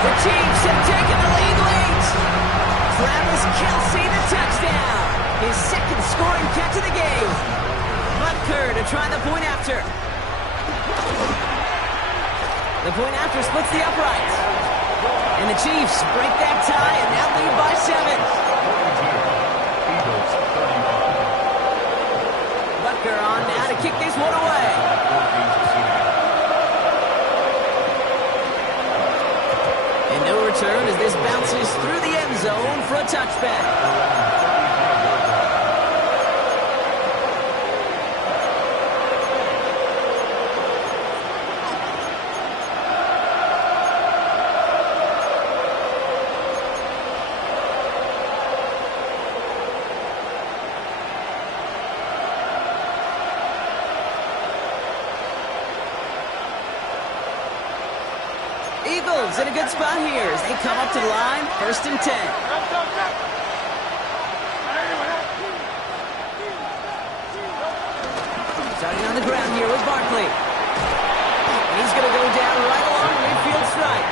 The Chiefs have taken the lead late. Travis Kelce, the touchdown. His 2nd scoring catch of the game. Butker to try the point after. The point after splits the uprights. And the Chiefs break that tie and now lead by 7. Butker on now to kick this one away. And no return as this bounces through the end zone for a touchback. Eagles in a good spot here as they come up to the line, 1st and 10. Starting on the ground here with Barkley. He's going to go down right along midfield stripe.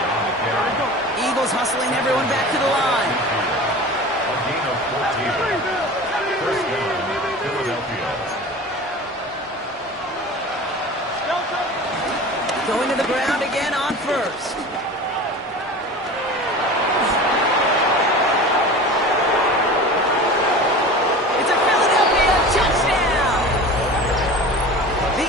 Eagles hustling everyone back to the line. A gain of 14. 1st down, Philadelphia. Going to the ground again on 1st. It's a Philadelphia touchdown! The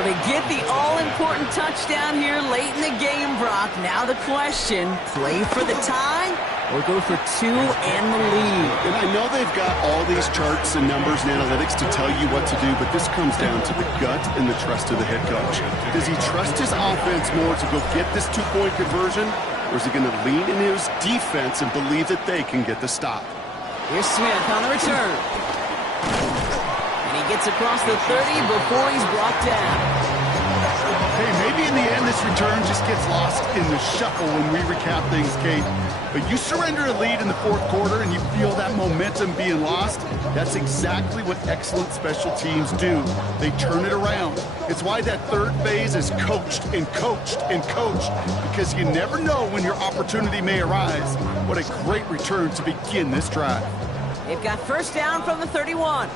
So they get the all-important touchdown here late in the game, Brock. Now the question, play for the tie or go for two and the lead? And I know they've got all these charts and numbers and analytics to tell you what to do, but this comes down to the gut and the trust of the head coach. Does he trust his offense more to go get this two-point conversion, or is he going to lean in his defense and believe that they can get the stop? Here's Smith on the return. And he gets across the 30 before he's brought down. Hey, maybe in the end this return just gets lost in the shuffle when we recap things, Kate. But you surrender a lead in the fourth quarter and you feel that momentum being lost. That's exactly what excellent special teams do. They turn it around. It's why that third phase is coached and coached and coached, because you never know when your opportunity may arise. What a great return to begin this drive. They've got first down from the 31.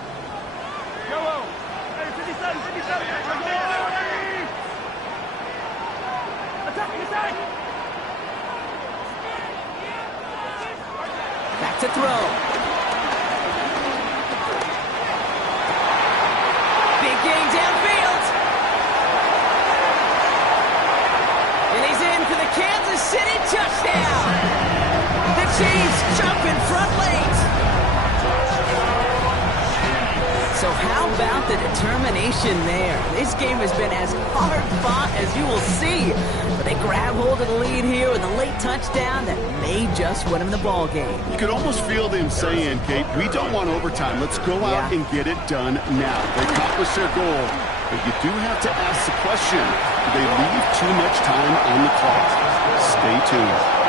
Yellow. Hey, 57, 57. Attack, attack. Back to throw. Big gain downfield. And he's in for the Kansas City touchdown. The Chiefs jump in front late. So how about the determination there? This game has been as hard fought as you will see. But they grab hold of the lead here with a late touchdown that may just win them the ball game. You could almost feel them saying, Kate, we don't want overtime. Let's go out and get it done now. They accomplished their goal. But you do have to ask the question, do they leave too much time on the clock? Stay tuned.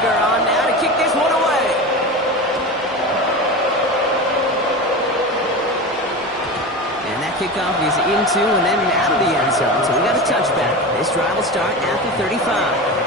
On now to kick this one away. And that kickoff is into and then out of the end zone. So we got a touchback. This drive will start at the 35.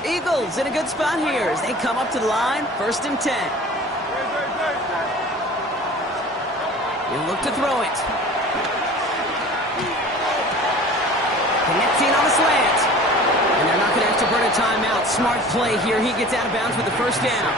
Eagles in a good spot here as they come up to the line, 1st and 10. He'll look to throw it. Connecting on the slant. And they're not going to have to burn a timeout. Smart play here. He gets out of bounds with the first down.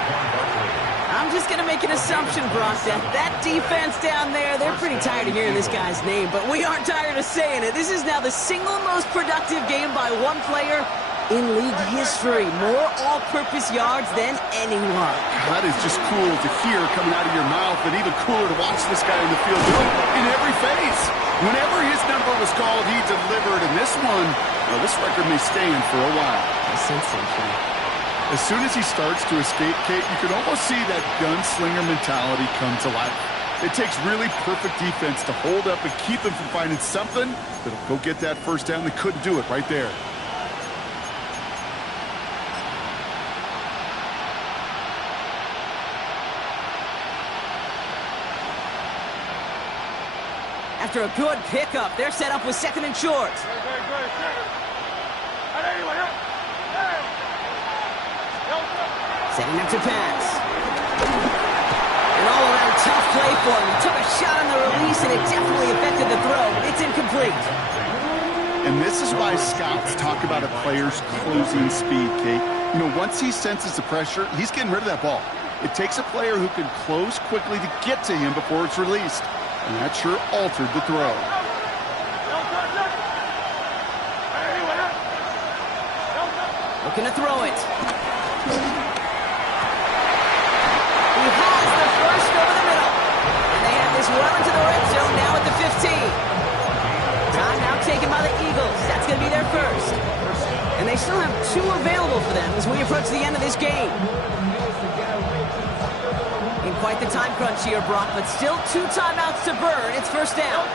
I'm just going to make an assumption, Brock, that defense down there, they're pretty tired of hearing this guy's name, but we aren't tired of saying it. This is now the single most productive game by one player in league history. More all-purpose yards than anyone. That is just cool to hear coming out of your mouth, and even cooler to watch this guy in the field do it in every phase. Whenever his number was called, he delivered, and this one, well, this record may stand for a while. That's sensational. As soon as he starts to escape, Kate, you can almost see that gunslinger mentality come to life. It takes really perfect defense to hold up and keep them from finding something that'll go get that first down. They couldn't do it right there. After a good pickup, they're set up with 2nd and short. Setting up to pass. An all-around tough play for him. He took a shot on the release, and it definitely affected the throw. It's incomplete. And this is why scouts talk about a player's closing speed, Kate. You know, once he senses the pressure, he's getting rid of that ball. It takes a player who can close quickly to get to him before it's released. And that sure altered the throw. Looking to throw it. He has the first over the middle. And they have this well into the red zone now at the 15. Timeout taken by the Eagles. That's going to be their first. And they still have 2 available for them as we approach the end of this game. In quite the time crunch here, Brock, but still 2 timeouts to burn. It's first down.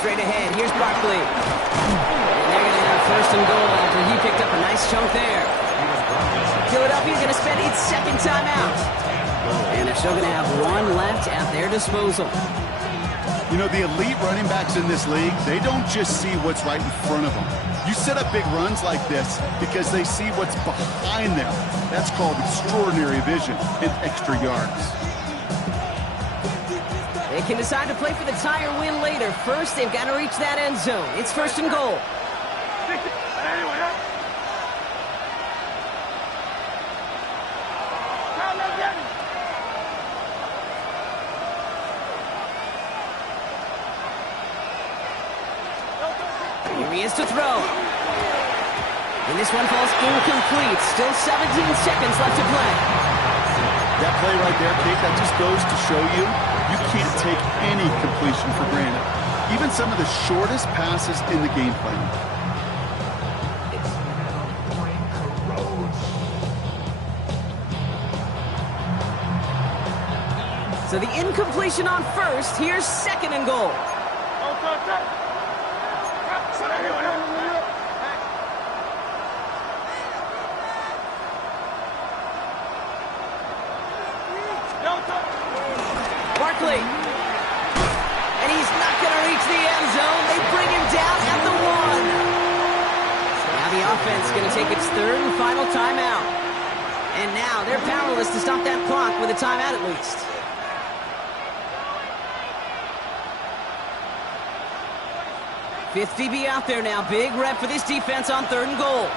Straight ahead, here's Barkley. And they're going to have 1st and goal after he picked up a nice chunk there. Philadelphia's going to spend its 2nd timeout. And they're still going to have one left at their disposal. You know, the elite running backs in this league, they don't just see what's right in front of them. You set up big runs like this because they see what's behind them. That's called extraordinary vision and extra yards. They can decide to play for the tie or win later. First, they've got to reach that end zone. It's first and goal. Here he is to throw. And this one falls incomplete. Still 17 seconds left to play. That play right there, Kate, that just goes to show you, you can't take any completion for granted. Even some of the shortest passes in the game plan. So the incompletion on first. Here's second and goal. Barkley. And he's not going to reach the end zone. They bring him down at the 1. Now the offense is going to take its third and final timeout. And now they're powerless to stop that clock with a timeout at least. Fifth DB out there now. Big rep for this defense on third and goal.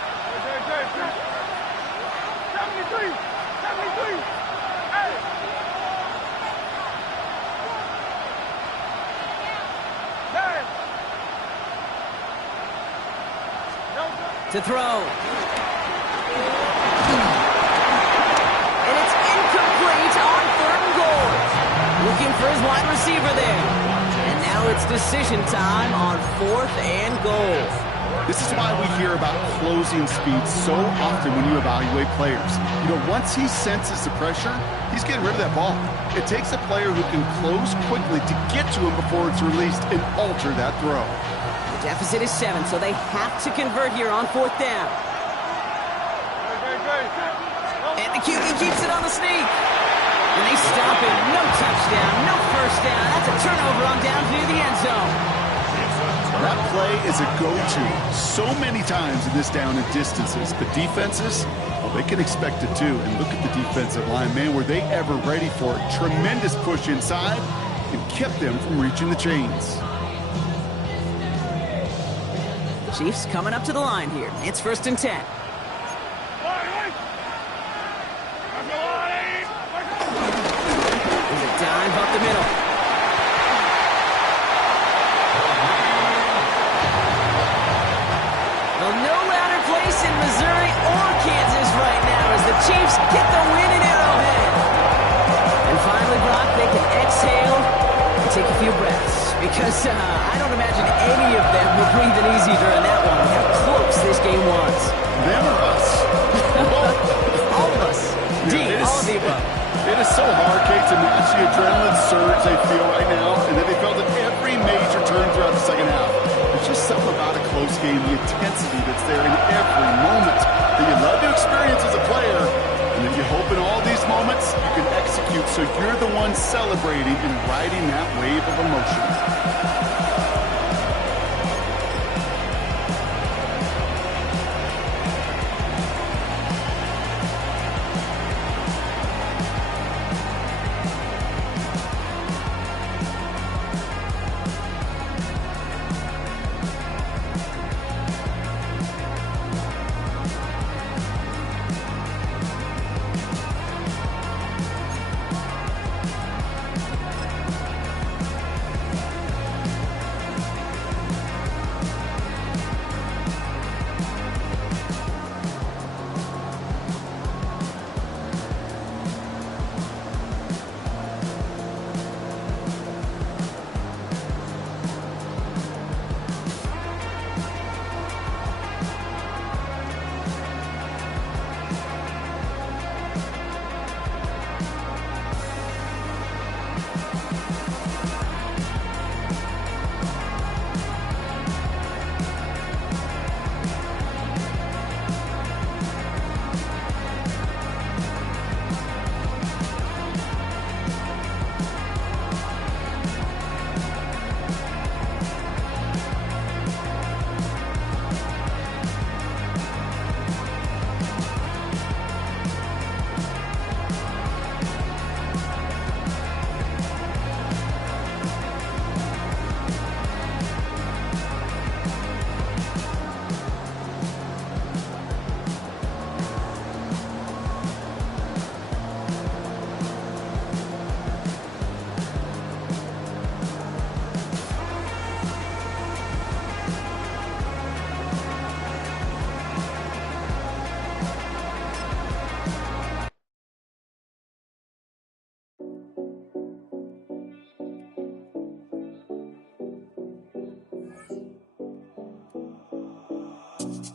73! 73! Hey! To throw. And it's incomplete on third and goal. Looking for his wide receiver there. And now it's decision time on fourth and goal. This is why we hear about closing speed so often when you evaluate players. You know, once he senses the pressure, he's getting rid of that ball. It takes a player who can close quickly to get to him before it's released and alter that throw. The deficit is 7, so they have to convert here on fourth down. And the QB keeps it on the sneak. And they stop him. No touchdown, no first down. That's a turnover on down near the end zone. That play is a go-to so many times in this down and distances. But defenses, well, they can expect it too. And look at the defensive line, man. Were they ever ready for it? Tremendous push inside and kept them from reaching the chains. Chiefs coming up to the line here. It's first and 10. There's a dive up the middle. Well, no louder place in Missouri or Kansas right now as the Chiefs get the win in Arrowhead. And finally, Brock, they can exhale and take a few breaths. Because I don't imagine any of them were breathing easy during that one. How close this game was. Them or us? All of us. D, all of the above. It is so hard, Kate, to match the adrenaline surge they feel right now, and that they felt at every major turn throughout the second half. There's just something about a close game, the intensity that's there in every moment that you love to experience as a player. And if you hope in all these moments, you can execute so you're the one celebrating and riding that wave of emotion.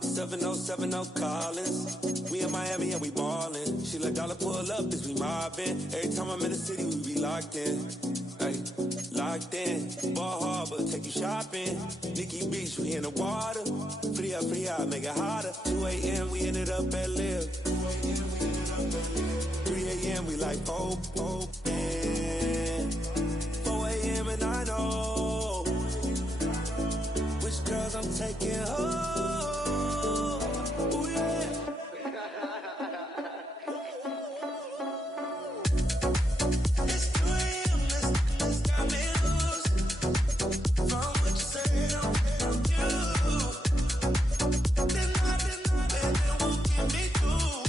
7070 Collins. We in Miami and we ballin'. She let dollar pull up as we mobbin'. Every time I'm in the city, we be locked in. Ay, locked in. Ball Harbor, take you shopping. Nikki Beach, we in the water. Free up, make it hotter. 2 a.m., we ended up at Live. 3 a.m., we like hope. 4 a.m. and I know which girls I'm taking home. Ooh, yeah. It's 2 a.m., let's got me loose. From what you said, I'm you. Then won't get me through.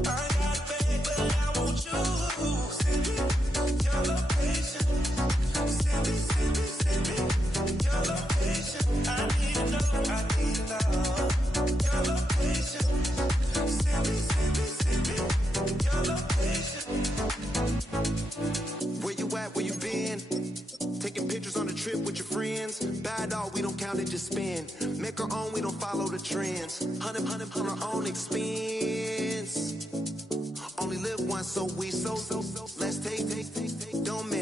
I got a bag, but I want you. Send me your location. Send me your location. I need to know. Your location. Send me your location. Where you at, where you been? Taking pictures on the trip with your friends. Bad dog, we don't count it, just spend. Make our own, we don't follow the trends. 100 on our own expense. Only live once, so let's take, don't miss.